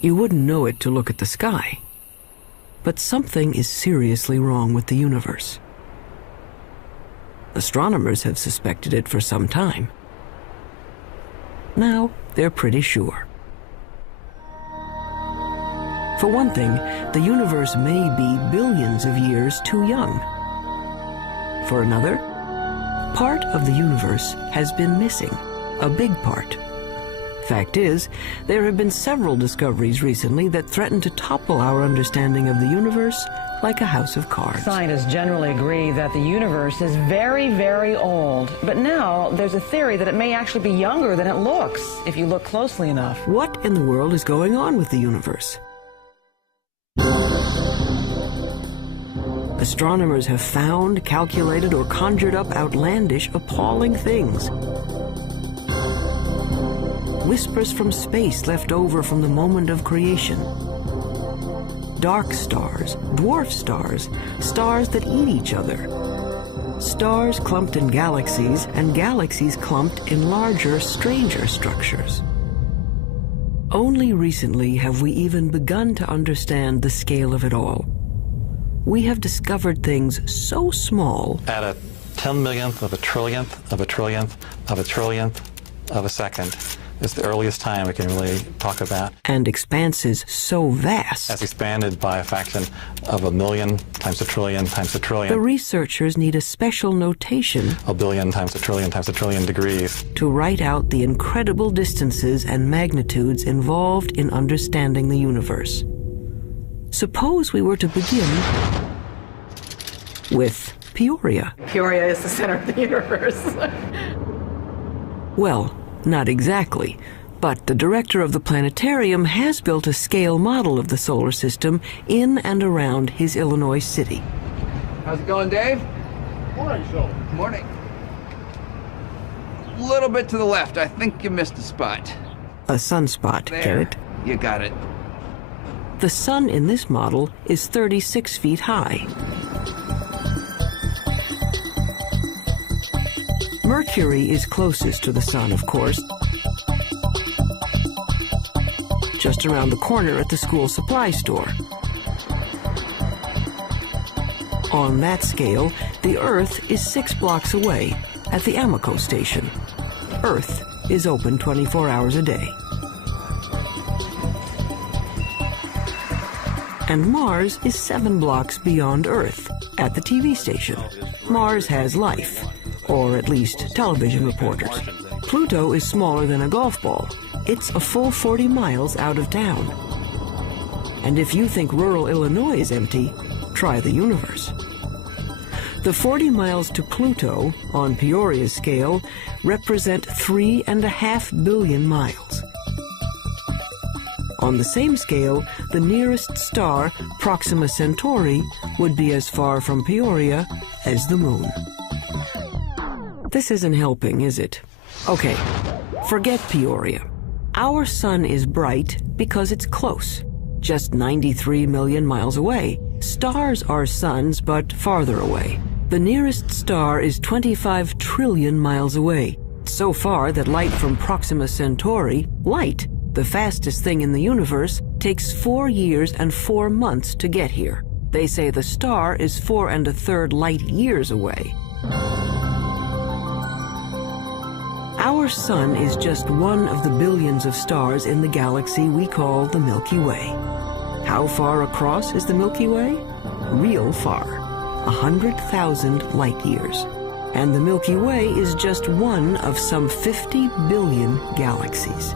You wouldn't know it to look at the sky. But something is seriously wrong with the universe. Astronomers have suspected it for some time. Now they're pretty sure. For one thing, the universe may be billions of years too young. For another, part of the universe has been missing, a big part. Fact is, there have been several discoveries recently that threaten to topple our understanding of the universe like a house of cards. Scientists generally agree that the universe is very, very old. But now there's a theory that it may actually be younger than it looks, if you look closely enough. What in the world is going on with the universe? Astronomers have found, calculated, or conjured up outlandish, appalling things. Whispers from space left over from the moment of creation. Dark stars, dwarf stars, stars that eat each other. Stars clumped in galaxies, and galaxies clumped in larger, stranger structures. Only recently have we even begun to understand the scale of it all. We have discovered things so small. At a 10 millionth of a trillionth of a trillionth of a trillionth of a second is the earliest time we can really talk about. And expanses so vast. As expanded by a fraction of a million times a trillion times a trillion. The researchers need a special notation. A billion times a trillion degrees. To write out the incredible distances and magnitudes involved in understanding the universe. Suppose we were to begin with Peoria. Peoria is the center of the universe. Well, not exactly, but the director of the planetarium has built a scale model of the solar system in and around his Illinois city. How's it going, Dave? Morning, Joe. Morning. A little bit to the left. I think you missed a spot. A sunspot, There. get it? You got it. The sun in this model is 36 feet high. Mercury is closest to the sun, of course, just around the corner at the school supply store. On that scale, the Earth is 6 blocks away at the Amoco station. Earth is open 24 hours a day. And Mars is 7 blocks beyond Earth at the TV station. Mars has life, or at least television reporters. Pluto is smaller than a golf ball. It's a full 40 miles out of town. And if you think rural Illinois is empty, try the universe. The 40 miles to Pluto, on Peoria's scale, represent 3.5 billion miles. On the same scale, the nearest star, Proxima Centauri, would be as far from Peoria as the moon. This isn't helping, is it? Okay, forget Peoria. Our sun is bright because it's close, just 93 million miles away. Stars are suns, but farther away. The nearest star is 25 trillion miles away, so far that light from Proxima Centauri, light, the fastest thing in the universe, takes 4 years and 4 months to get here. They say the star is 4 1/3 light years away. Our sun is just one of the billions of stars in the galaxy we call the Milky Way. How far across is the Milky Way? Real far, 100,000 light years. And the Milky Way is just one of some 50 billion galaxies.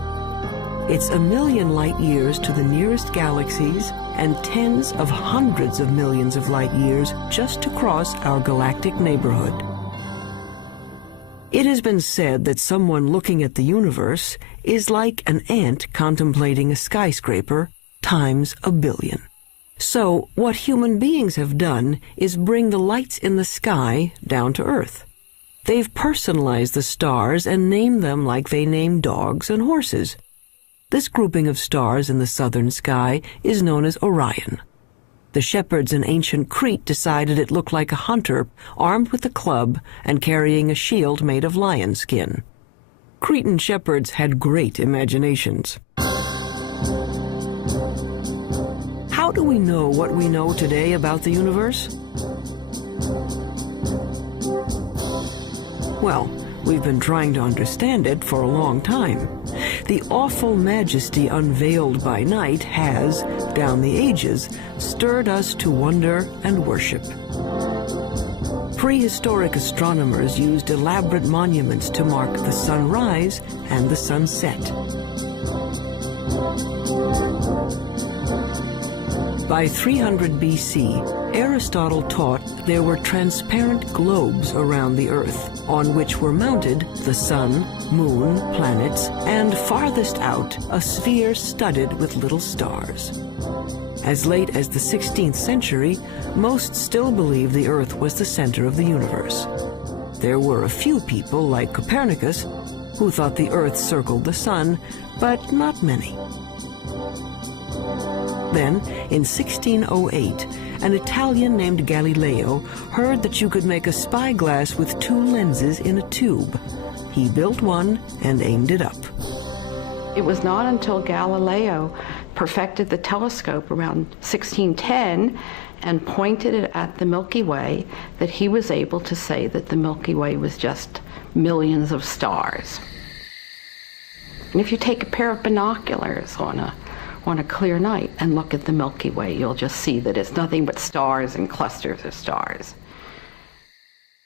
It's 1 million light years to the nearest galaxies and tens of hundreds of millions of light years just to cross our galactic neighborhood. It has been said that someone looking at the universe is like an ant contemplating a skyscraper times 1 billion. So what human beings have done is bring the lights in the sky down to Earth. They've personalized the stars and named them like they name dogs and horses. This grouping of stars in the southern sky is known as Orion. The shepherds in ancient Crete decided it looked like a hunter armed with a club and carrying a shield made of lion skin. Cretan shepherds had great imaginations. do we know what we know today about the universe? Well, we've been trying to understand it for a long time. The awful majesty unveiled by night has, down the ages, stirred us to wonder and worship. Prehistoric astronomers used elaborate monuments to mark the sunrise and the sunset. By 300 BC, Aristotle taught there were transparent globes around the Earth, on which were mounted the sun, moon, planets, and farthest out, a sphere studded with little stars. As late as the 16th century, most still believed the Earth was the center of the universe. There were a few people, like Copernicus, who thought the Earth circled the sun, but not many. Then, in 1608, an Italian named Galileo heard that you could make a spyglass with two lenses in a tube. He built one and aimed it up. It was not until Galileo perfected the telescope around 1610 and pointed it at the Milky Way that he was able to say that the Milky Way was just millions of stars. And if you take a pair of binoculars on a clear night and look at the Milky Way, you'll just see that it's nothing but stars and clusters of stars.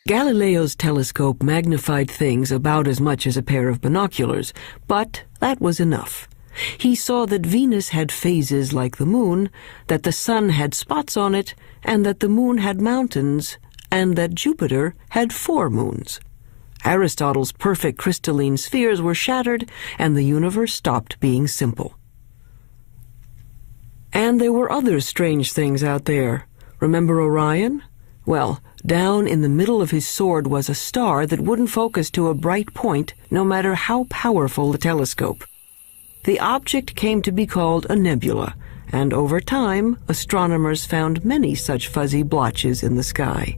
Galileo's telescope magnified things about as much as a pair of binoculars, but that was enough. He saw that Venus had phases like the moon, that the sun had spots on it, and that the moon had mountains, and that Jupiter had 4 moons. Aristotle's perfect crystalline spheres were shattered, and the universe stopped being simple. And there were other strange things out there. Remember Orion? Well, down in the middle of his sword was a star that wouldn't focus to a bright point, no matter how powerful the telescope. The object came to be called a nebula, and over time, astronomers found many such fuzzy blotches in the sky.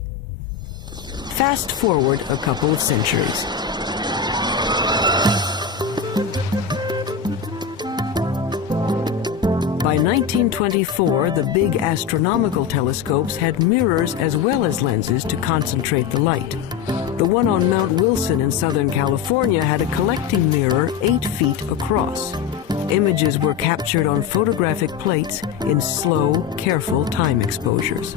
Fast forward a couple of centuries. By 1924, the big astronomical telescopes had mirrors as well as lenses to concentrate the light. The one on Mount Wilson in Southern California had a collecting mirror 8 feet across. Images were captured on photographic plates in slow, careful time exposures.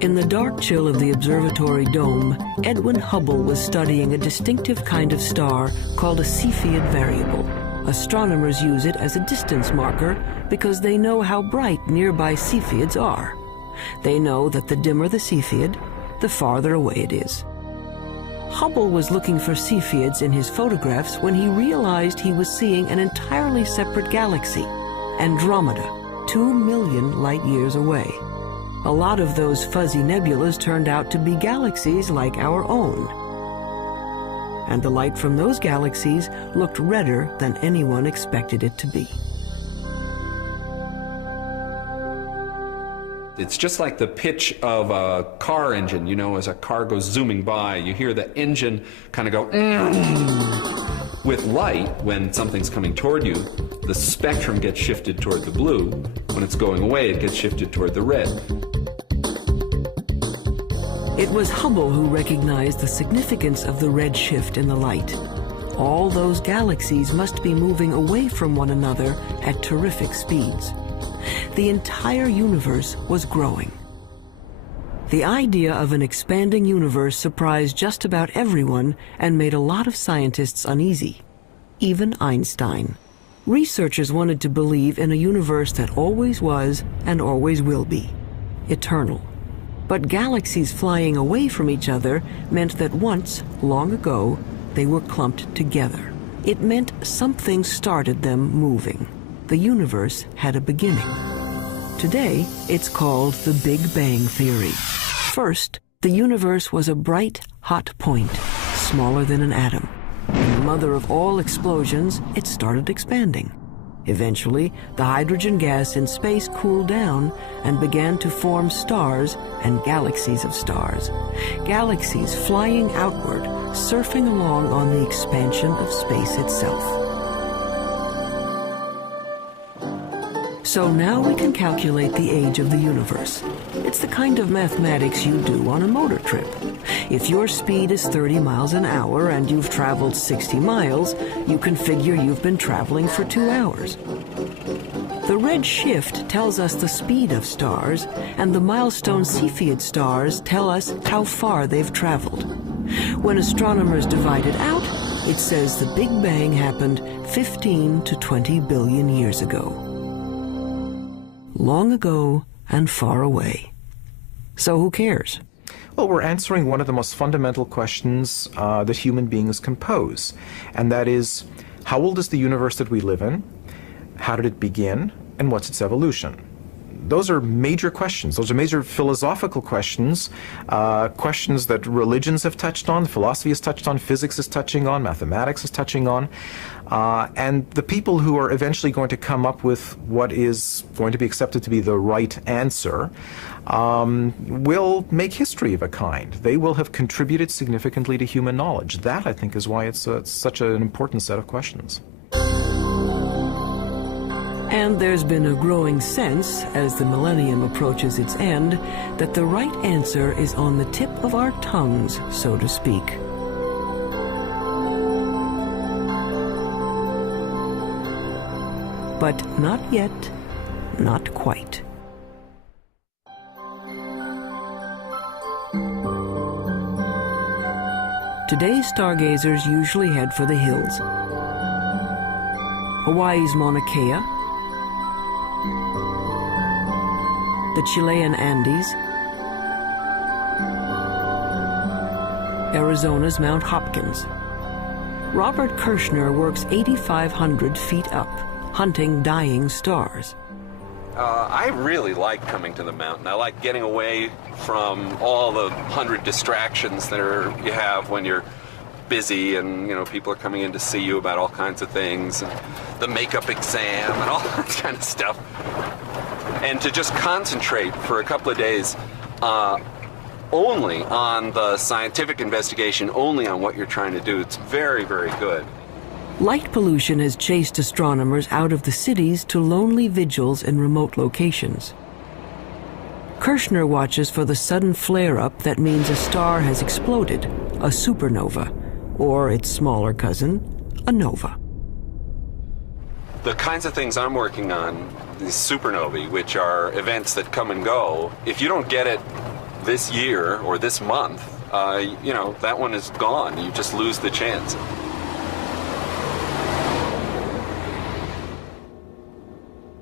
In the dark chill of the observatory dome, Edwin Hubble was studying a distinctive kind of star called a Cepheid variable. Astronomers use it as a distance marker because they know how bright nearby Cepheids are. They know that the dimmer the Cepheid, the farther away it is. Hubble was looking for Cepheids in his photographs when he realized he was seeing an entirely separate galaxy, Andromeda, 2 million light-years away. A lot of those fuzzy nebulas turned out to be galaxies like our own. And the light from those galaxies looked redder than anyone expected it to be. It's just like the pitch of a car engine. You know, as a car goes zooming by, you hear the engine kind of go. With light, when something's coming toward you, the spectrum gets shifted toward the blue. When it's going away, it gets shifted toward the red. It was Hubble who recognized the significance of the red shift in the light. All those galaxies must be moving away from one another at terrific speeds. The entire universe was growing. The idea of an expanding universe surprised just about everyone and made a lot of scientists uneasy, even Einstein. Researchers wanted to believe in a universe that always was and always will be, eternal. But galaxies flying away from each other meant that once, long ago, they were clumped together. It meant something started them moving. The universe had a beginning. Today, it's called the Big Bang Theory. First, the universe was a bright, hot point, smaller than an atom. And the mother of all explosions, it started expanding. Eventually, the hydrogen gas in space cooled down and began to form stars and galaxies of stars. Galaxies flying outward, surfing along on the expansion of space itself. So now we can calculate the age of the universe. It's the kind of mathematics you do on a motor trip. If your speed is 30 miles an hour and you've traveled 60 miles, you can figure you've been traveling for 2 hours. The red shift tells us the speed of stars, and the milestone Cepheid stars tell us how far they've traveled. When astronomers divide it out, it says the Big Bang happened 15 to 20 billion years ago. Long ago and far away. So who cares? Well, we're answering one of the most fundamental questions that human beings can pose, and that is, how old is the universe that we live in? How did it begin? And what's its evolution? Those are major questions. Those are major philosophical questions, questions that religions have touched on, philosophy has touched on, physics is touching on, mathematics is touching on. And the people who are eventually going to come up with what is going to be accepted to be the right answer will make history of a kind. They will have contributed significantly to human knowledge. That, I think, is why it's such an important set of questions. And there's been a growing sense, as the millennium approaches its end, that the right answer is on the tip of our tongues, so to speak. But not yet, not quite. Today's stargazers usually head for the hills. Hawaii's Mauna Kea, the Chilean Andes, Arizona's Mount Hopkins. Robert Kirshner works 8,500 feet up, hunting dying stars. I really like coming to the mountain. I like getting away from all the 100 distractions that you have when you're busy, and people are coming in to see you about all kinds of things, and the makeup exam and all that kind of stuff. And to just concentrate for a couple of days only on the scientific investigation, only on what you're trying to do, it's very, very good. Light pollution has chased astronomers out of the cities to lonely vigils in remote locations. Kirshner watches for the sudden flare-up that means a star has exploded, a supernova, or its smaller cousin, a nova. The kinds of things I'm working on, these supernovae, which are events that come and go, if you don't get it this year or this month, that one is gone. You just lose the chance.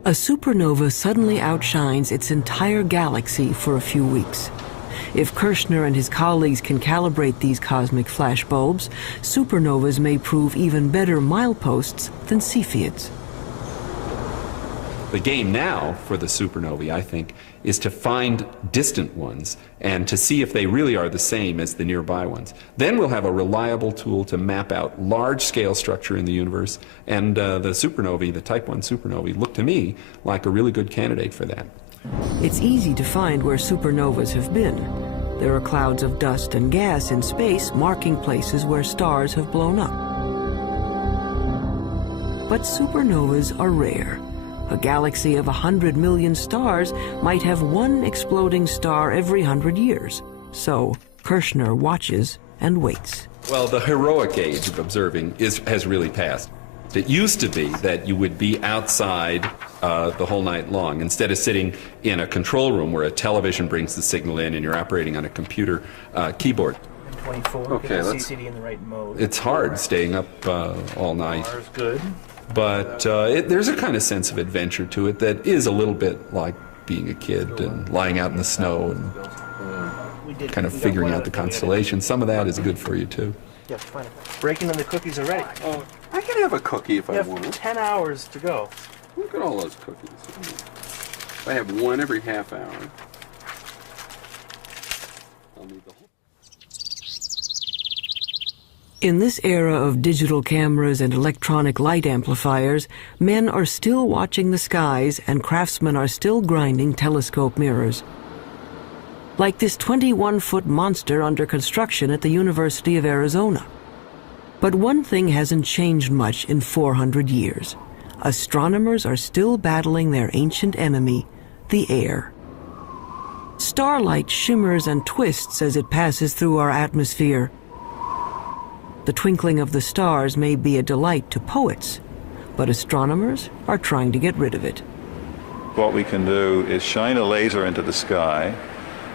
A supernova suddenly outshines its entire galaxy for a few weeks. If Kirshner and his colleagues can calibrate these cosmic flashbulbs, supernovas may prove even better mileposts than Cepheids. The game now for the supernovae, I think, is to find distant ones and to see if they really are the same as the nearby ones. Then we'll have a reliable tool to map out large-scale structure in the universe, and the supernovae, the Type 1 supernovae, look to me like a really good candidate for that. It's easy to find where supernovas have been. There are clouds of dust and gas in space marking places where stars have blown up. But supernovas are rare. A galaxy of 100 million stars might have one exploding star every 100 years. So Kirshner watches and waits. Well, the heroic age of observing has really passed. It used to be that you would be outside the whole night long, instead of sitting in a control room where a television brings the signal in and you're operating on a computer keyboard. 24. Okay, get the CCD in the right mode. It's hard staying up all night. Ours good. But there's a kind of sense of adventure to it that is a little bit like being a kid and lying out in the snow and kind of figuring out the constellations. Some of that is good for you, too. Yeah, fine. Breaking in the cookies already. Oh, I can have a cookie if You I have want. 10 hours to go. Look at all those cookies. I have one every half hour. I'll need the whole. In this era of digital cameras and electronic light amplifiers, men are still watching the skies and craftsmen are still grinding telescope mirrors. Like this 21-foot monster under construction at the University of Arizona. But one thing hasn't changed much in 400 years. astronomers are still battling their ancient enemy, the air. Starlight shimmers and twists as it passes through our atmosphere. The twinkling of the stars may be a delight to poets, but astronomers are trying to get rid of it. What we can do is shine a laser into the sky.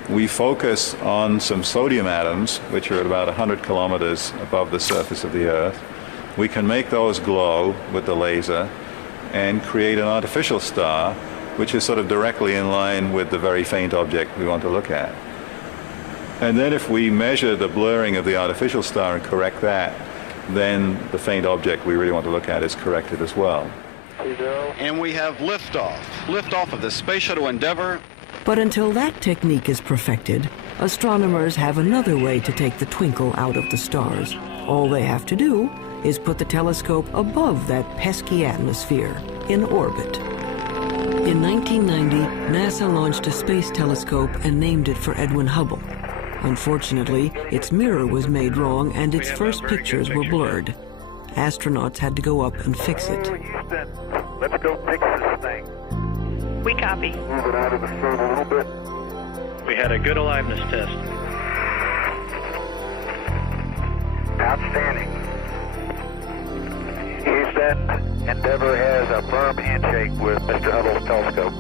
We focus on some sodium atoms, which are at about 100 kilometers above the surface of the Earth. We can make those glow with the laser and create an artificial star, which is sort of directly in line with the very faint object we want to look at. And then if we measure the blurring of the artificial star and correct that, then the faint object we really want to look at is corrected as well. And we have liftoff of the Space Shuttle Endeavour. But until that technique is perfected, astronomers have another way to take the twinkle out of the stars. All they have to do is put the telescope above that pesky atmosphere, in orbit. In 1990, NASA launched a space telescope and named it for Edwin Hubble. Unfortunately, its mirror was made wrong and its first pictures were blurred. Astronauts had to go up and fix it. Let's go fix this thing. We copy. Move it out of the sun a little bit. We had a good aliveness test. Outstanding. Houston, Endeavour has a firm handshake with Mr. Hubble's telescope.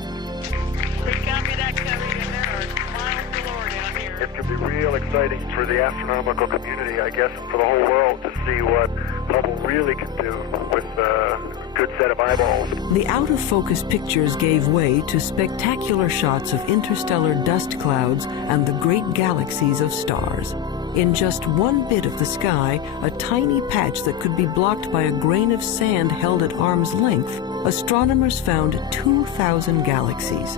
Please copy that, Covey, and there are miles galore down here. It could be real exciting for the astronomical community, I guess, and for the whole world to see what Hubble really can do with a good set of eyeballs. The out-of-focus pictures gave way to spectacular shots of interstellar dust clouds and the great galaxies of stars. In just one bit of the sky, a tiny patch that could be blocked by a grain of sand held at arm's length, astronomers found 2,000 galaxies.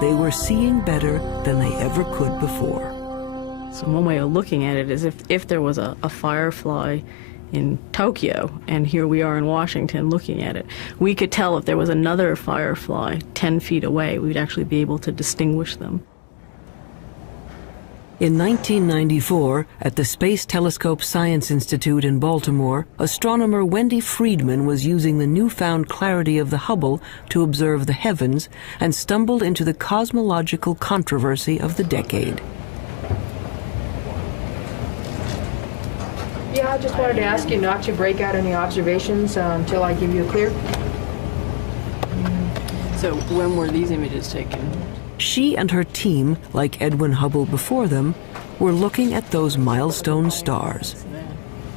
They were seeing better than they ever could before. So one way of looking at it is if there was a firefly in Tokyo, and here we are in Washington looking at it, we could tell if there was another firefly 10 feet away, we'd actually be able to distinguish them. In 1994, at the Space Telescope Science Institute in Baltimore, astronomer Wendy Friedman was using the newfound clarity of the Hubble to observe the heavens and stumbled into the cosmological controversy of the decade. Yeah, I just wanted to ask you not to break out any observations until I give you a clear. So when were these images taken? She and her team, like Edwin Hubble before them, were looking at those milestone stars.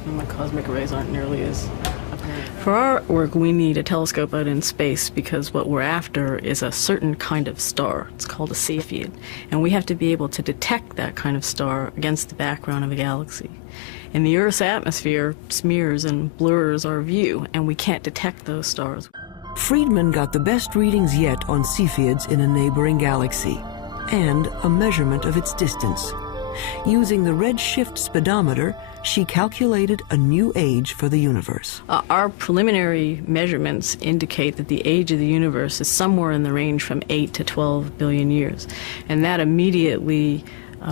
And the cosmic rays aren't nearly as apparent. For our work, we need a telescope out in space because what we're after is a certain kind of star. It's called a Cepheid. And we have to be able to detect that kind of star against the background of a galaxy. And the Earth's atmosphere smears and blurs our view, and we can't detect those stars. Friedman got the best readings yet on Cepheids in a neighboring galaxy, and a measurement of its distance. Using the redshift speedometer, she calculated a new age for the universe. Our preliminary measurements indicate that the age of the universe is somewhere in the range from 8 to 12 billion years. And that immediately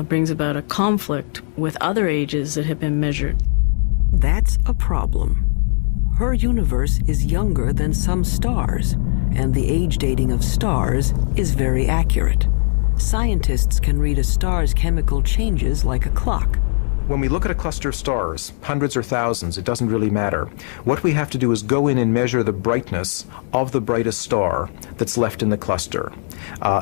brings about a conflict with other ages that have been measured. That's a problem. Her universe is younger than some stars, and the age dating of stars is very accurate. Scientists can read a star's chemical changes like a clock. When we look at a cluster of stars, hundreds or thousands, it doesn't really matter. What we have to do is go in and measure the brightness of the brightest star that's left in the cluster,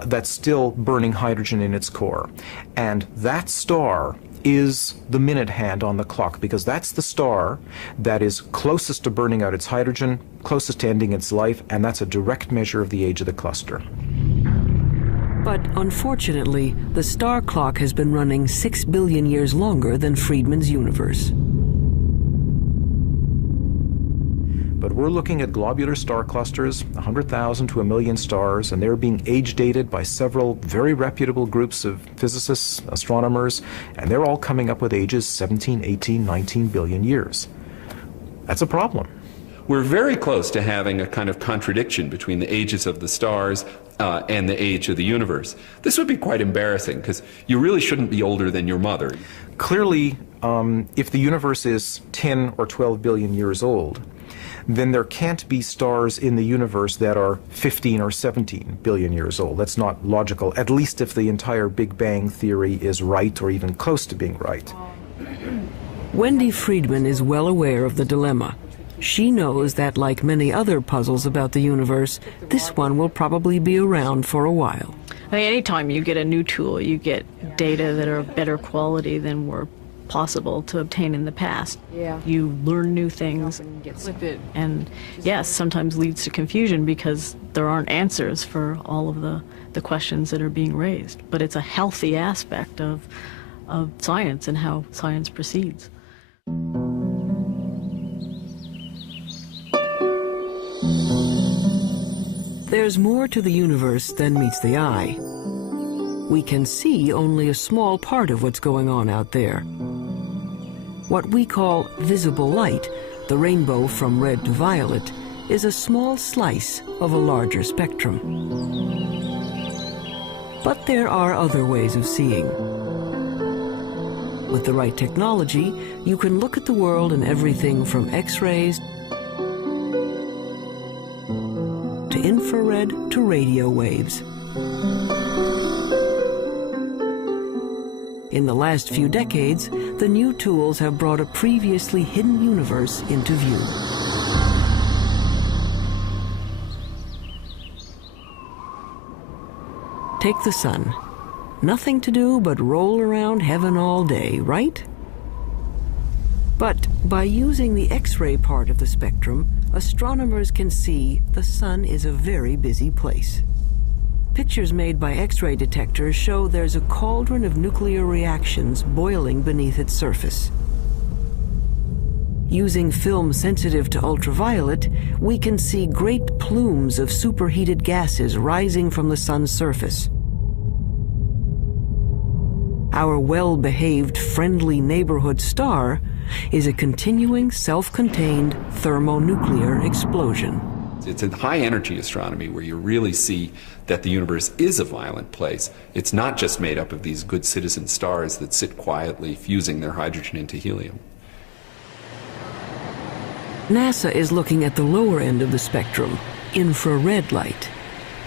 that's still burning hydrogen in its core. And that star is the minute hand on the clock, because that's the star that is closest to burning out its hydrogen, closest to ending its life, and that's a direct measure of the age of the cluster. But unfortunately, the star clock has been running 6 billion years longer than Friedman's universe. But we're looking at globular star clusters, 100,000 to 1 million stars, and they're being age dated by several very reputable groups of physicists, astronomers, and they're all coming up with ages 17, 18, 19 billion years. That's a problem. We're very close to having a kind of contradiction between the ages of the stars and the age of the universe. This would be quite embarrassing, because you really shouldn't be older than your mother. Clearly, if the universe is 10 or 12 billion years old, then there can't be stars in the universe that are 15 or 17 billion years old. That's not logical, at least if the entire Big Bang theory is right or even close to being right. Wendy Friedman is well aware of the dilemma. She knows that, like many other puzzles about the universe, this one will probably be around for a while. I mean, anytime you get a new tool, you get data that are of better quality than were possible to obtain in the past. Yeah. You learn new things, and yes, sometimes leads to confusion because there aren't answers for all of the questions that are being raised. But it's a healthy aspect of science and how science proceeds. There's more to the universe than meets the eye. We can see only a small part of what's going on out there. What we call visible light, the rainbow from red to violet, is a small slice of a larger spectrum. But there are other ways of seeing. With the right technology, you can look at the world in everything from X-rays to infrared to radio waves. In the last few decades, the new tools have brought a previously hidden universe into view. Take the sun. Nothing to do but roll around heaven all day, right? But by using the X-ray part of the spectrum, astronomers can see the sun is a very busy place. Pictures made by X-ray detectors show there's a cauldron of nuclear reactions boiling beneath its surface. Using film sensitive to ultraviolet, we can see great plumes of superheated gases rising from the sun's surface. Our well-behaved, friendly neighborhood star is a continuing, self-contained thermonuclear explosion. It's in high-energy astronomy where you really see that the universe is a violent place. It's not just made up of these good citizen stars that sit quietly fusing their hydrogen into helium. NASA is looking at the lower end of the spectrum, infrared light.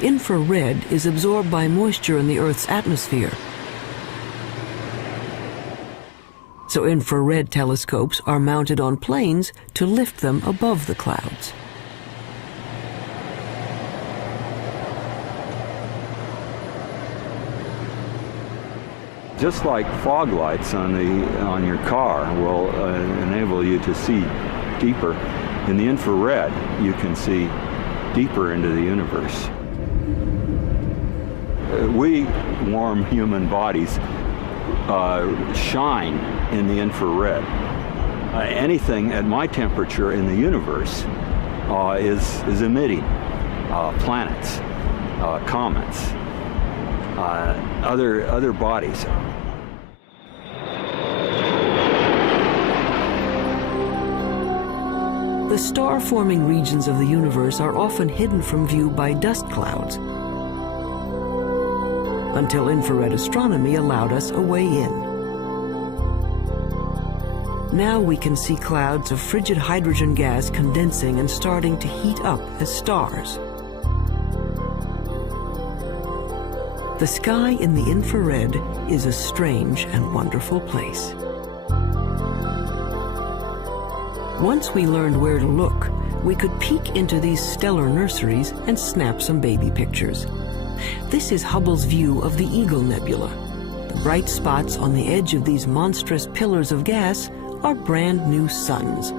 Infrared is absorbed by moisture in the Earth's atmosphere. So infrared telescopes are mounted on planes to lift them above the clouds. Just like fog lights on your car will enable you to see deeper, in the infrared you can see deeper into the universe. We warm human bodies shine in the infrared. Anything at my temperature in the universe is emitting planets, comets, other bodies. The star-forming regions of the universe are often hidden from view by dust clouds, until infrared astronomy allowed us a way in. Now we can see clouds of frigid hydrogen gas condensing and starting to heat up as stars. The sky in the infrared is a strange and wonderful place. Once we learned where to look, we could peek into these stellar nurseries and snap some baby pictures. This is Hubble's view of the Eagle Nebula. The bright spots on the edge of these monstrous pillars of gas are brand new suns.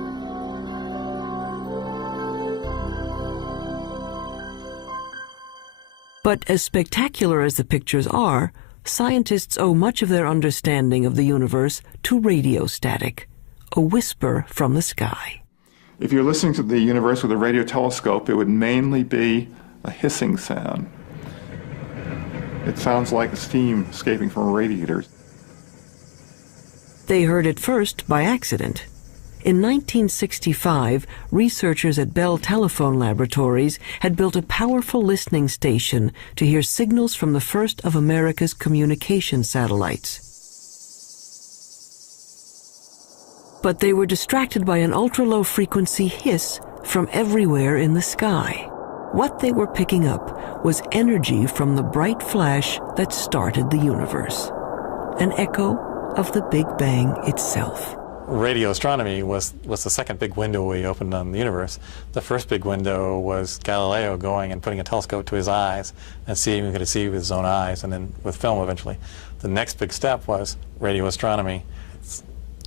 But as spectacular as the pictures are, scientists owe much of their understanding of the universe to radio static, a whisper from the sky. If you're listening to the universe with a radio telescope, it would mainly be a hissing sound. It sounds like steam escaping from a radiator. They heard it first by accident. In 1965, researchers at Bell Telephone Laboratories had built a powerful listening station to hear signals from the first of America's communication satellites. But they were distracted by an ultra-low frequency hiss from everywhere in the sky. What they were picking up was energy from the bright flash that started the universe, an echo of the Big Bang itself. Radio astronomy was the second big window we opened on the universe. The first big window was Galileo going and putting a telescope to his eyes and seeing what he could see with his own eyes, and then with film eventually. The next big step was radio astronomy. It's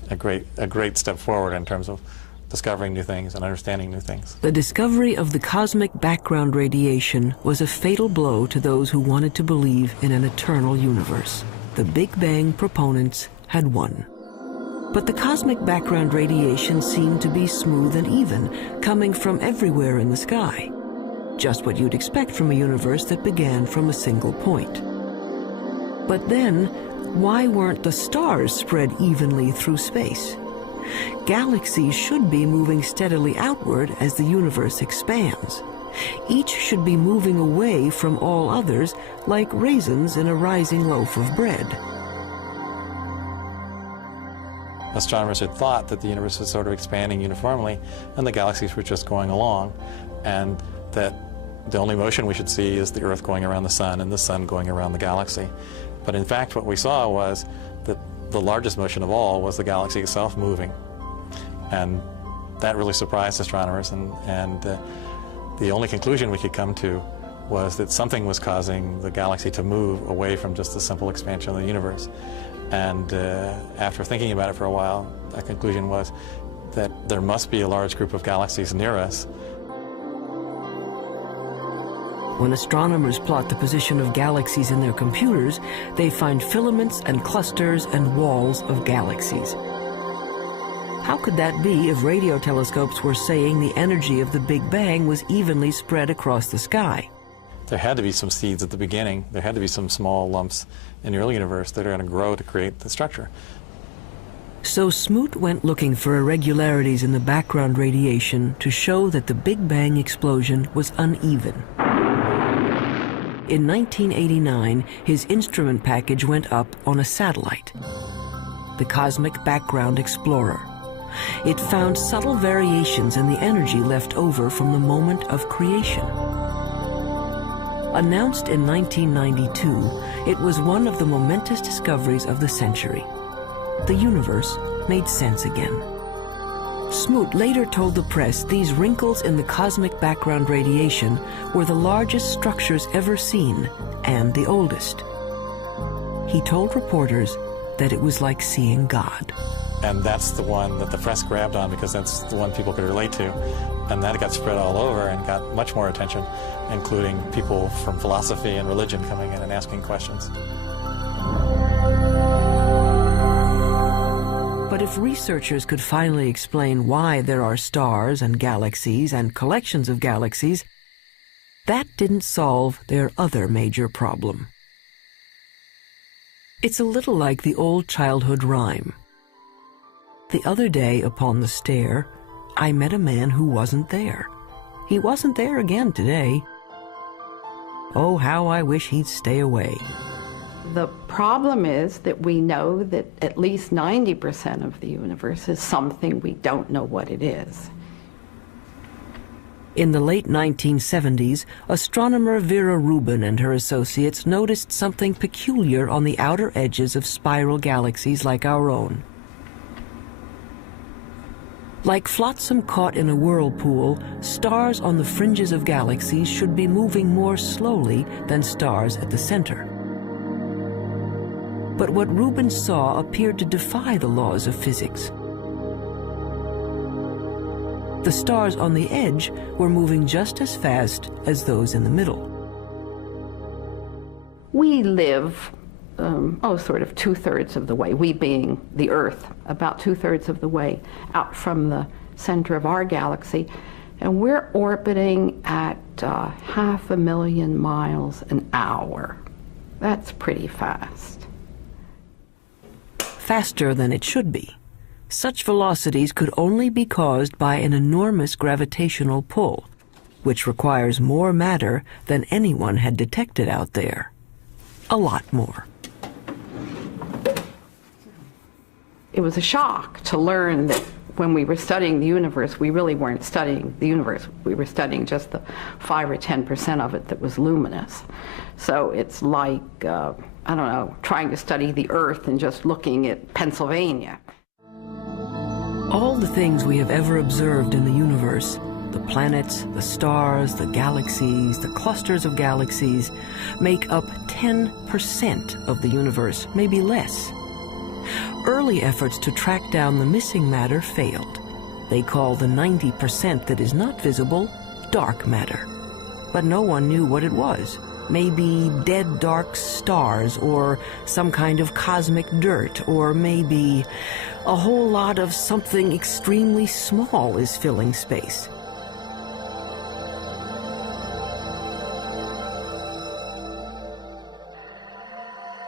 a great step forward in terms of discovering new things and understanding new things. The discovery of the cosmic background radiation was a fatal blow to those who wanted to believe in an eternal universe. The Big Bang proponents had won. But the cosmic background radiation seemed to be smooth and even, coming from everywhere in the sky. Just what you'd expect from a universe that began from a single point. But then, why weren't the stars spread evenly through space? Galaxies should be moving steadily outward as the universe expands. Each should be moving away from all others like raisins in a rising loaf of bread. Astronomers had thought that the universe was sort of expanding uniformly and the galaxies were just going along, and that the only motion we should see is the Earth going around the Sun and the Sun going around the galaxy. But in fact, what we saw was that the largest motion of all was the galaxy itself moving. And that really surprised astronomers, and the only conclusion we could come to was that something was causing the galaxy to move away from just the simple expansion of the universe. And after thinking about it for a while, the conclusion was that there must be a large group of galaxies near us. When astronomers plot the position of galaxies in their computers, they find filaments and clusters and walls of galaxies. How could that be if radio telescopes were saying the energy of the Big Bang was evenly spread across the sky? There had to be some seeds at the beginning. There had to be some small lumps in the early universe that are going to grow to create the structure. So Smoot went looking for irregularities in the background radiation to show that the Big Bang explosion was uneven. In 1989, his instrument package went up on a satellite, the Cosmic Background Explorer. It found subtle variations in the energy left over from the moment of creation. Announced in 1992, it was one of the momentous discoveries of the century. The universe made sense again. Smoot later told the press these wrinkles in the cosmic background radiation were the largest structures ever seen and the oldest. He told reporters that it was like seeing God. And that's the one that the press grabbed on because that's the one people could relate to. And that got spread all over and got much more attention, including people from philosophy and religion coming in and asking questions. But if researchers could finally explain why there are stars and galaxies and collections of galaxies, that didn't solve their other major problem. It's a little like the old childhood rhyme. The other day upon the stair, I met a man who wasn't there. He wasn't there again today. Oh, how I wish he'd stay away. The problem is that we know that at least 90% of the universe is something we don't know what it is. In the late 1970s, astronomer Vera Rubin and her associates noticed something peculiar on the outer edges of spiral galaxies like our own. Like flotsam caught in a whirlpool, stars on the fringes of galaxies should be moving more slowly than stars at the center. But what Rubin saw appeared to defy the laws of physics. The stars on the edge were moving just as fast as those in the middle. We live, sort of 2/3 of the way, we being the Earth, about 2/3 of the way out from the center of our galaxy, and we're orbiting at 500,000 miles an hour. That's pretty fast. Faster than it should be. Such velocities could only be caused by an enormous gravitational pull, which requires more matter than anyone had detected out there. A lot more. It was a shock to learn that when we were studying the universe, we really weren't studying the universe. We were studying just the 5 or 10% of it that was luminous. So it's like, I don't know, trying to study the Earth and just looking at Pennsylvania. All the things we have ever observed in the universe, the planets, the stars, the galaxies, the clusters of galaxies, make up 10% of the universe, maybe less. Early efforts to track down the missing matter failed. They call the 90% that is not visible dark matter. But no one knew what it was. Maybe dead dark stars, or some kind of cosmic dirt, or maybe a whole lot of something extremely small is filling space.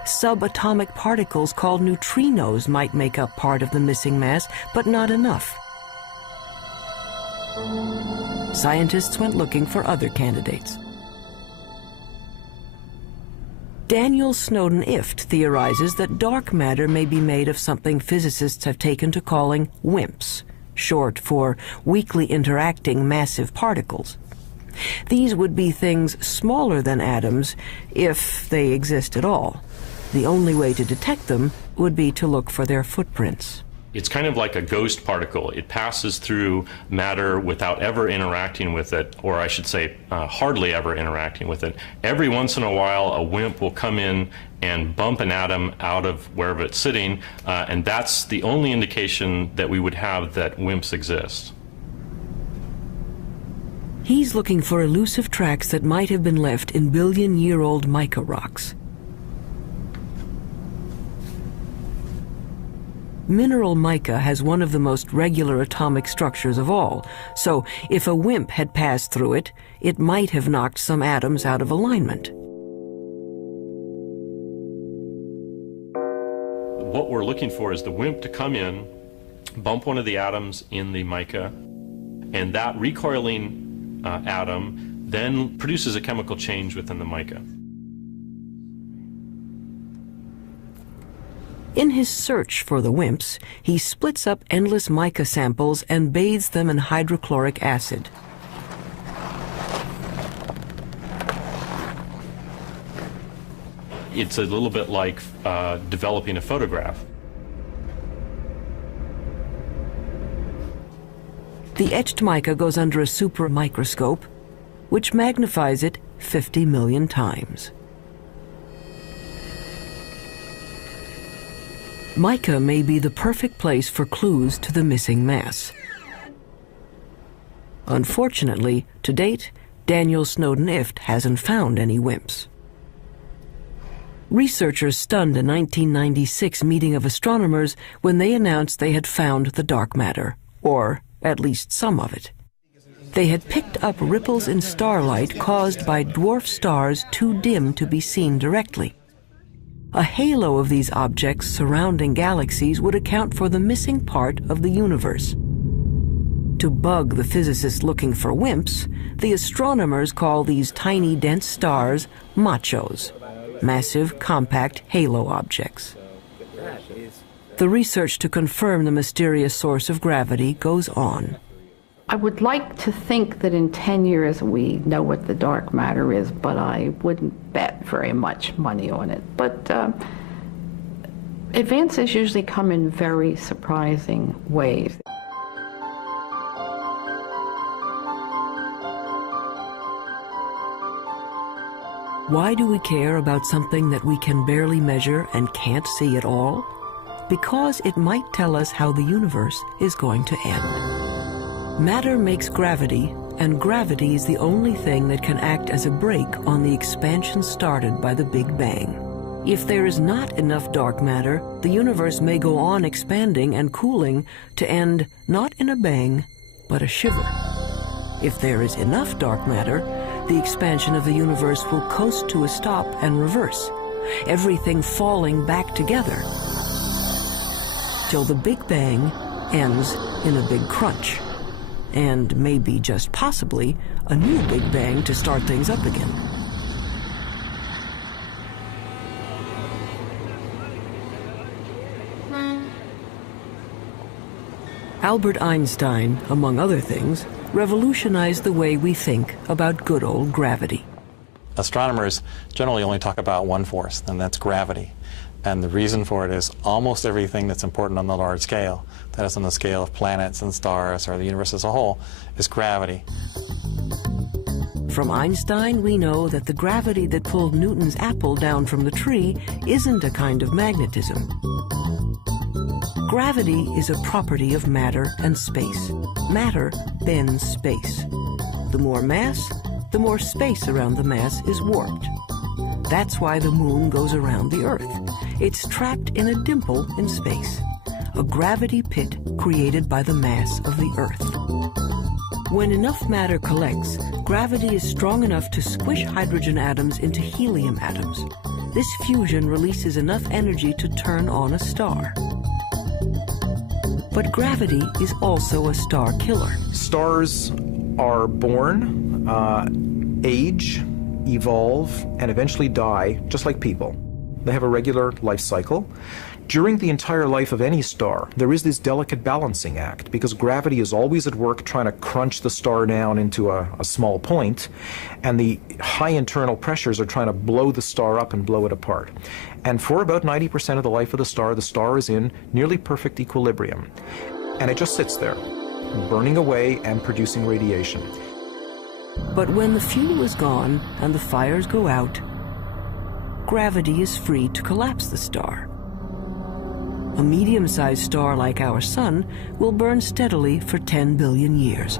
Subatomic particles called neutrinos might make up part of the missing mass, but not enough. Scientists went looking for other candidates. Daniel Snowden Ift theorizes that dark matter may be made of something physicists have taken to calling WIMPs, short for weakly interacting massive particles. These would be things smaller than atoms, if they exist at all. The only way to detect them would be to look for their footprints. It's kind of like a ghost particle. It passes through matter without ever interacting with it, or I should say hardly ever interacting with it. Every once in a while, a WIMP will come in and bump an atom out of wherever it's sitting, and that's the only indication that we would have that WIMPs exist. He's looking for elusive tracks that might have been left in billion-year-old mica rocks. Mineral mica has one of the most regular atomic structures of all, so if a WIMP had passed through it, it might have knocked some atoms out of alignment. What we're looking for is the WIMP to come in, bump one of the atoms in the mica, and that recoiling atom then produces a chemical change within the mica. In his search for the WIMPs, he splits up endless mica samples and bathes them in hydrochloric acid. It's a little bit like developing a photograph. The etched mica goes under a super microscope, which magnifies it 50 million times. Mica may be the perfect place for clues to the missing mass. Unfortunately, to date, Daniel Snowden Ift hasn't found any WIMPs. Researchers stunned a 1996 meeting of astronomers when they announced they had found the dark matter, or at least some of it. They had picked up ripples in starlight caused by dwarf stars too dim to be seen directly. A halo of these objects surrounding galaxies would account for the missing part of the universe. To bug the physicists looking for WIMPs, the astronomers call these tiny dense stars machos, massive compact halo objects. The research to confirm the mysterious source of gravity goes on. I would like to think that in 10 years we know what the dark matter is, but I wouldn't bet very much money on it. But advances usually come in very surprising ways. Why do we care about something that we can barely measure and can't see at all? Because it might tell us how the universe is going to end. Matter makes gravity, and gravity is the only thing that can act as a brake on the expansion started by the Big Bang. If there is not enough dark matter, the universe may go on expanding and cooling to end not in a bang, but a shiver. If there is enough dark matter, the expansion of the universe will coast to a stop and reverse, everything falling back together, till the Big Bang ends in a big crunch. And maybe, just possibly, a new Big Bang to start things up again. Albert Einstein, among other things, revolutionized the way we think about good old gravity. Astronomers generally only talk about one force, and that's gravity. And the reason for it is almost everything that's important on the large scale, that is on the scale of planets and stars or the universe as a whole, is gravity. From Einstein, we know that the gravity that pulled Newton's apple down from the tree isn't a kind of magnetism. Gravity is a property of matter and space. Matter bends space. The more mass, the more space around the mass is warped. That's why the moon goes around the Earth. It's trapped in a dimple in space, a gravity pit created by the mass of the Earth. When enough matter collects, gravity is strong enough to squish hydrogen atoms into helium atoms. This fusion releases enough energy to turn on a star. But gravity is also a star killer. Stars are born, age, evolve, and eventually die, just like people. They have a regular life cycle. During the entire life of any star, there is this delicate balancing act, because gravity is always at work trying to crunch the star down into a small point, and the high internal pressures are trying to blow the star up and blow it apart. And for about 90% of the life of the star is in nearly perfect equilibrium. And it just sits there, burning away and producing radiation. But when the fuel is gone and the fires go out, gravity is free to collapse the star. A medium-sized star like our Sun will burn steadily for 10 billion years.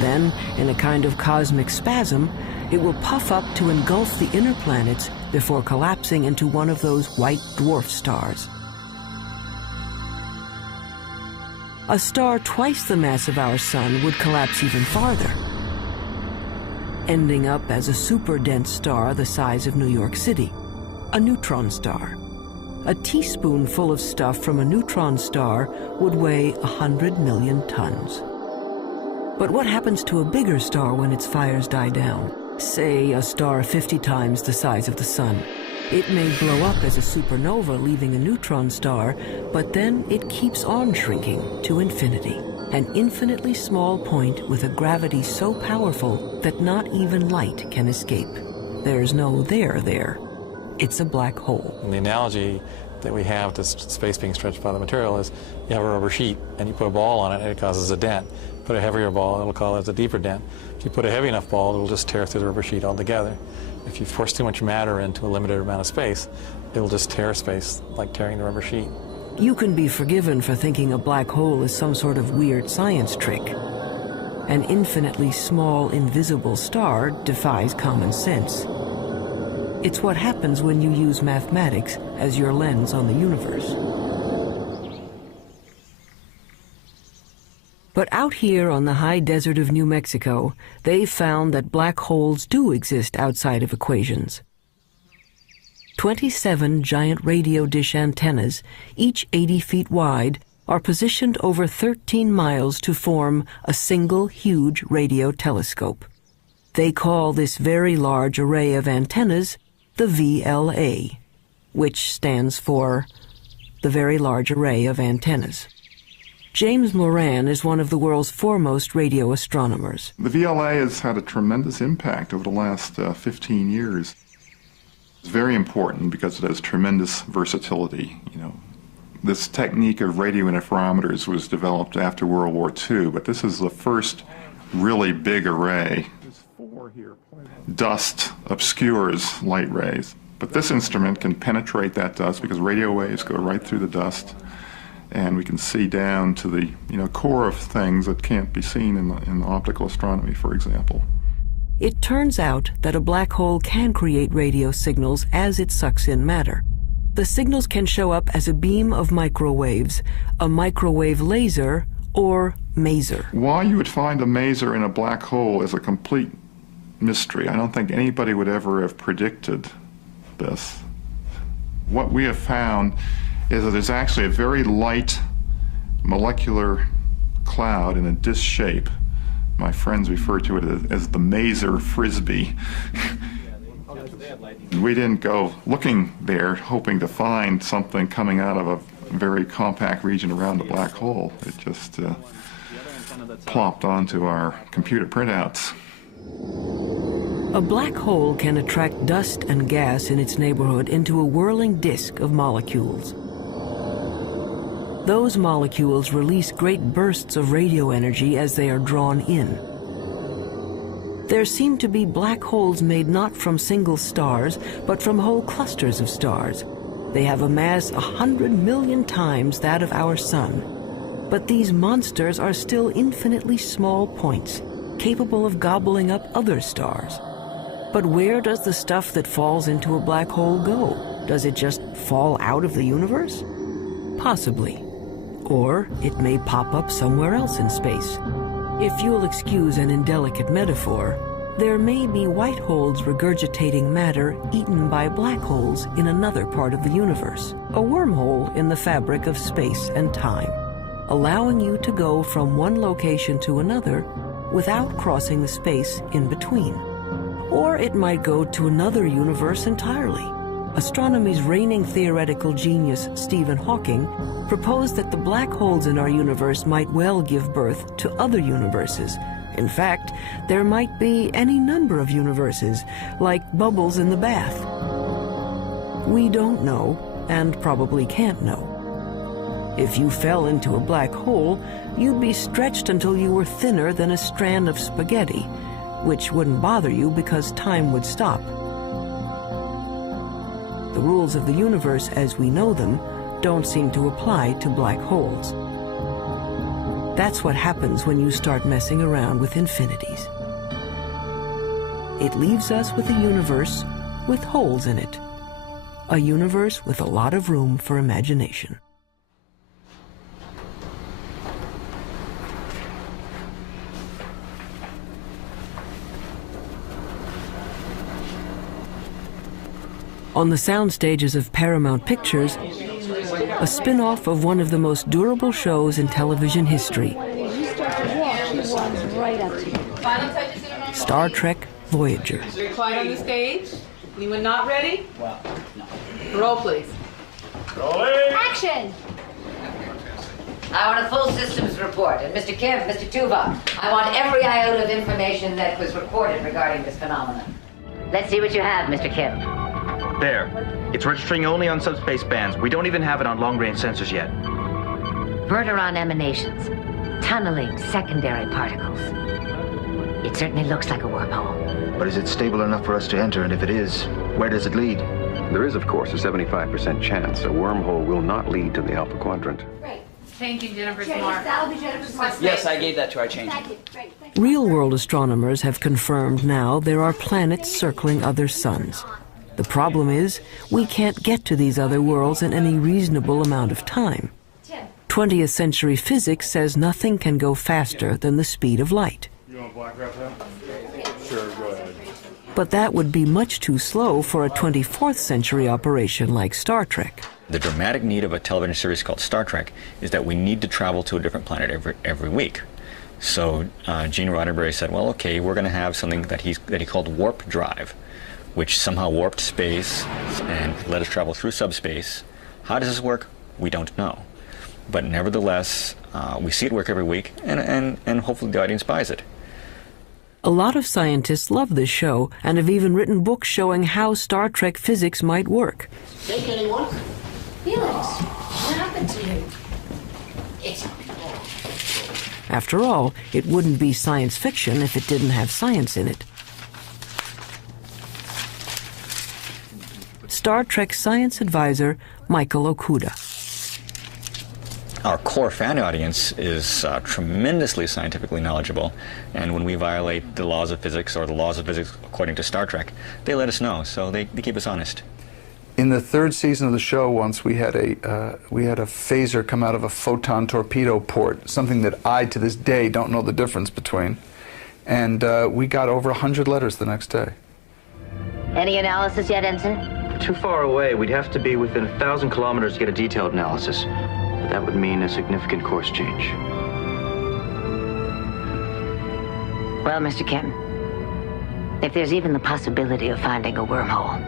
Then, in a kind of cosmic spasm, it will puff up to engulf the inner planets before collapsing into one of those white dwarf stars. A star twice the mass of our Sun would collapse even farther, ending up as a super-dense star the size of New York City, a neutron star. A teaspoonful of stuff from a neutron star would weigh 100 million tons. But what happens to a bigger star when its fires die down? Say a star 50 times the size of the Sun. It may blow up as a supernova, leaving a neutron star, but then it keeps on shrinking to infinity. An infinitely small point with a gravity so powerful that not even light can escape. There's no there. It's a black hole. And the analogy that we have to space being stretched by the material is you have a rubber sheet and you put a ball on it and it causes a dent. Put a heavier ball, it'll cause a deeper dent. If you put a heavy enough ball, it'll just tear through the rubber sheet altogether. If you force too much matter into a limited amount of space, it'll just tear space like tearing the rubber sheet. You can be forgiven for thinking a black hole is some sort of weird science trick. An infinitely small, invisible star defies common sense. It's what happens when you use mathematics as your lens on the universe. But out here on the high desert of New Mexico, they've found that black holes do exist outside of equations. 27 giant radio dish antennas, each 80 feet wide, are positioned over 13 miles to form a single huge radio telescope. They call this very large array of antennas the VLA, which stands for the Very Large Array of Antennas. James Moran is one of the world's foremost radio astronomers. The VLA has had a tremendous impact over the last 15 years. It's very important because it has tremendous versatility. This technique of radio interferometers was developed after World War II, but this is the first really big array. Dust obscures light rays, but this instrument can penetrate that dust because radio waves go right through the dust, and we can see down to the core of things that can't be seen in optical astronomy, for example. It turns out that a black hole can create radio signals as it sucks in matter. The signals can show up as a beam of microwaves, a microwave laser, or maser. Why you would find a maser in a black hole is a complete mystery. I don't think anybody would ever have predicted this. What we have found is that there's actually a very light molecular cloud in a disc shape. My friends refer to it as the maser frisbee. We didn't go looking there hoping to find something coming out of very compact region around the black hole. It just plopped onto our computer printouts. A black hole can attract dust and gas in its neighborhood into a whirling disk of molecules. Those molecules release great bursts of radio energy as they are drawn in. There seem to be black holes made not from single stars, but from whole clusters of stars. They have a mass 100 million times that of our sun. But these monsters are still infinitely small points, capable of gobbling up other stars. But where does the stuff that falls into a black hole go? Does it just fall out of the universe? Possibly. Or it may pop up somewhere else in space. If you'll excuse an indelicate metaphor, there may be white holes regurgitating matter eaten by black holes in another part of the universe, a wormhole in the fabric of space and time, allowing you to go from one location to another without crossing the space in between. Or it might go to another universe entirely. Astronomy's reigning theoretical genius, Stephen Hawking, proposed that the black holes in our universe might well give birth to other universes. In fact, there might be any number of universes, like bubbles in the bath. We don't know, and probably can't know. If you fell into a black hole, you'd be stretched until you were thinner than a strand of spaghetti, which wouldn't bother you because time would stop. The rules of the universe as we know them don't seem to apply to black holes. That's what happens when you start messing around with infinities. It leaves us with a universe with holes in it. A universe with a lot of room for imagination. On the sound stages of Paramount Pictures, a spin-off of one of the most durable shows in television history, Star Trek Voyager. Very quiet on the stage. Anyone not ready? Roll, please. Action! I want a full systems report. And Mr. Kim, Mr. Tuvok, I want every iota of information that was recorded regarding this phenomenon. Let's see what you have, Mr. Kim. There. It's registering only on subspace bands. We don't even have it on long-range sensors yet. Verteron emanations. Tunneling secondary particles. It certainly looks like a wormhole. But is it stable enough for us to enter? And if it is, where does it lead? There is, of course, a 75% chance a wormhole will not lead to the Alpha Quadrant. Great. Changing Jennifer's mark. That'll be Jennifer's mark. Yes, I gave that to her. I changed it. Real-world astronomers have confirmed now there are planets circling other suns. The problem is, we can't get to these other worlds in any reasonable amount of time. 20th century physics says nothing can go faster than the speed of light. You want black wrap that? Sure, go ahead. But that would be much too slow for a 24th century operation like Star Trek. The dramatic need of a television series called Star Trek is that we need to travel to a different planet every week. So Gene Roddenberry said, well, okay, we're going to have something that he called warp drive, which somehow warped space and let us travel through subspace. How does this work? We don't know. But nevertheless, we see it work every week, and hopefully the audience buys it. A lot of scientists love this show and have even written books showing how Star Trek physics might work. Take anyone? Felix, what happened to you? It's After all, it wouldn't be science fiction if it didn't have science in it. Star Trek science advisor Michael Okuda. Our core fan audience is tremendously scientifically knowledgeable, and when we violate the laws of physics or the laws of physics according to Star Trek, they let us know, so they keep us honest. In the third season of the show, once we had a phaser come out of a photon torpedo port, something that I, to this day, don't know the difference between. And we got over 100 letters the next day. Any analysis yet, Ensign? Too far away. We'd have to be within 1,000 kilometers to get a detailed analysis. But that would mean a significant course change. Well, Mr. Kim, if there's even the possibility of finding a wormhole,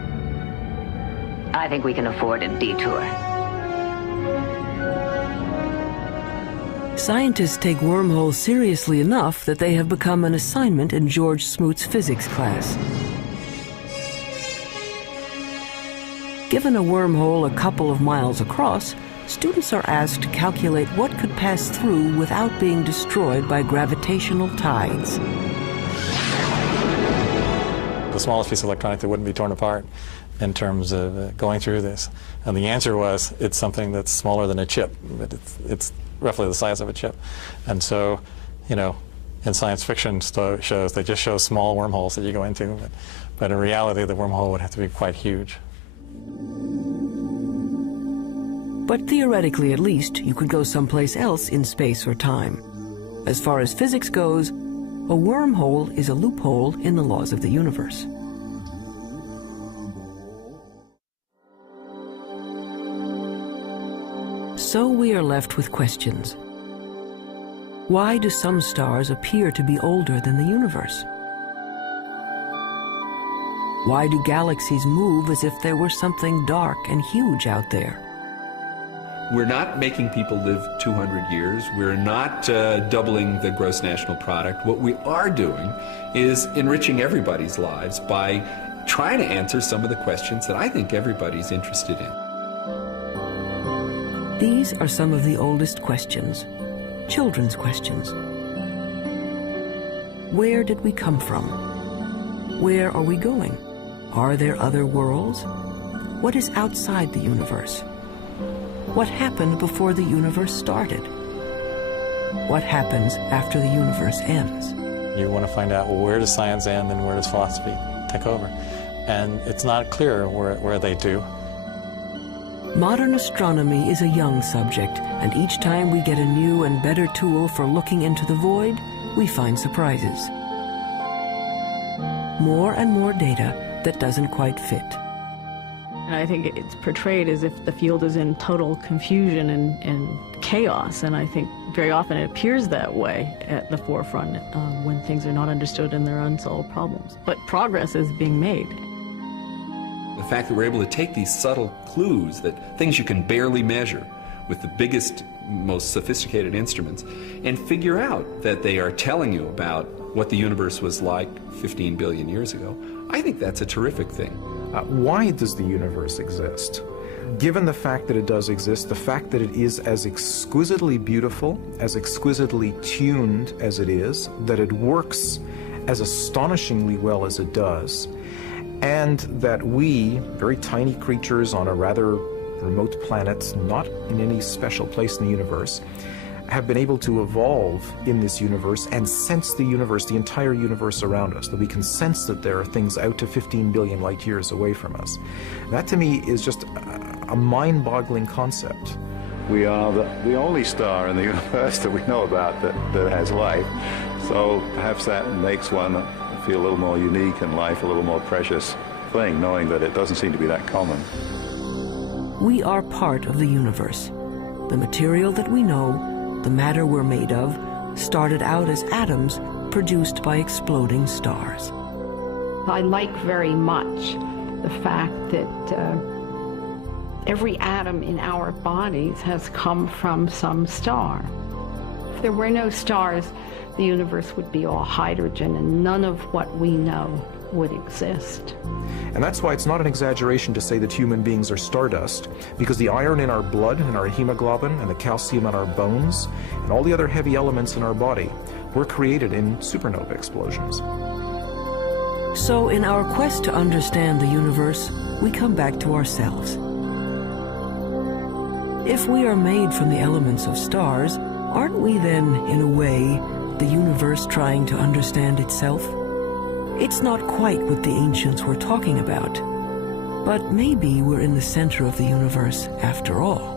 I think we can afford a detour. Scientists take wormholes seriously enough that they have become an assignment in George Smoot's physics class. Given a wormhole a couple of miles across, students are asked to calculate what could pass through without being destroyed by gravitational tides. The smallest piece of electronic that wouldn't be torn apart in terms of going through this. And the answer was, it's something that's smaller than a chip, but it's roughly the size of a chip. And so, you know, in science fiction shows, they just show small wormholes that you go into, but in reality, the wormhole would have to be quite huge. But theoretically, at least, you could go someplace else in space or time. As far as physics goes, a wormhole is a loophole in the laws of the universe. So we are left with questions. Why do some stars appear to be older than the universe? Why do galaxies move as if there were something dark and huge out there? We're not making people live 200 years. We're not doubling the gross national product. What we are doing is enriching everybody's lives by trying to answer some of the questions that I think everybody's interested in. These are some of the oldest questions, children's questions. Where did we come from? Where are we going? Are there other worlds? What is outside the universe? What happened before the universe started? What happens after the universe ends? You want to find out, well, where does science end and where does philosophy take over? And it's not clear where they do. Modern astronomy is a young subject, and each time we get a new and better tool for looking into the void, we find surprises. More and more data that doesn't quite fit. And I think it's portrayed as if the field is in total confusion and chaos, and I think very often it appears that way at the forefront when things are not understood and there are unsolved problems. But progress is being made. The fact that we're able to take these subtle clues, that things you can barely measure with the biggest, most sophisticated instruments, and figure out that they are telling you about what the universe was like 15 billion years ago, I think that's a terrific thing. Why does the universe exist? Given the fact that it does exist, the fact that it is as exquisitely beautiful, as exquisitely tuned as it is, that it works as astonishingly well as it does, and that we, very tiny creatures on a rather remote planet, not in any special place in the universe, have been able to evolve in this universe and sense the universe, the entire universe around us, that we can sense that there are things out to 15 billion light years away from us. That to me is just a mind-boggling concept. We are the only star in the universe that we know about that has life, so perhaps that makes one feel a little more unique and life a little more precious thing, knowing that it doesn't seem to be that common. We are part of the universe. The material that we know, the matter we're made of, started out as atoms produced by exploding stars. I like very much the fact that every atom in our bodies has come from some star. If there were no stars, the universe would be all hydrogen and none of what we know would exist. And that's why it's not an exaggeration to say that human beings are stardust, because the iron in our blood and our hemoglobin and the calcium in our bones and all the other heavy elements in our body were created in supernova explosions. So in our quest to understand the universe, we come back to ourselves. If we are made from the elements of stars, aren't we then, in a way, the universe trying to understand itself? It's not quite what the ancients were talking about, but maybe we're in the center of the universe after all.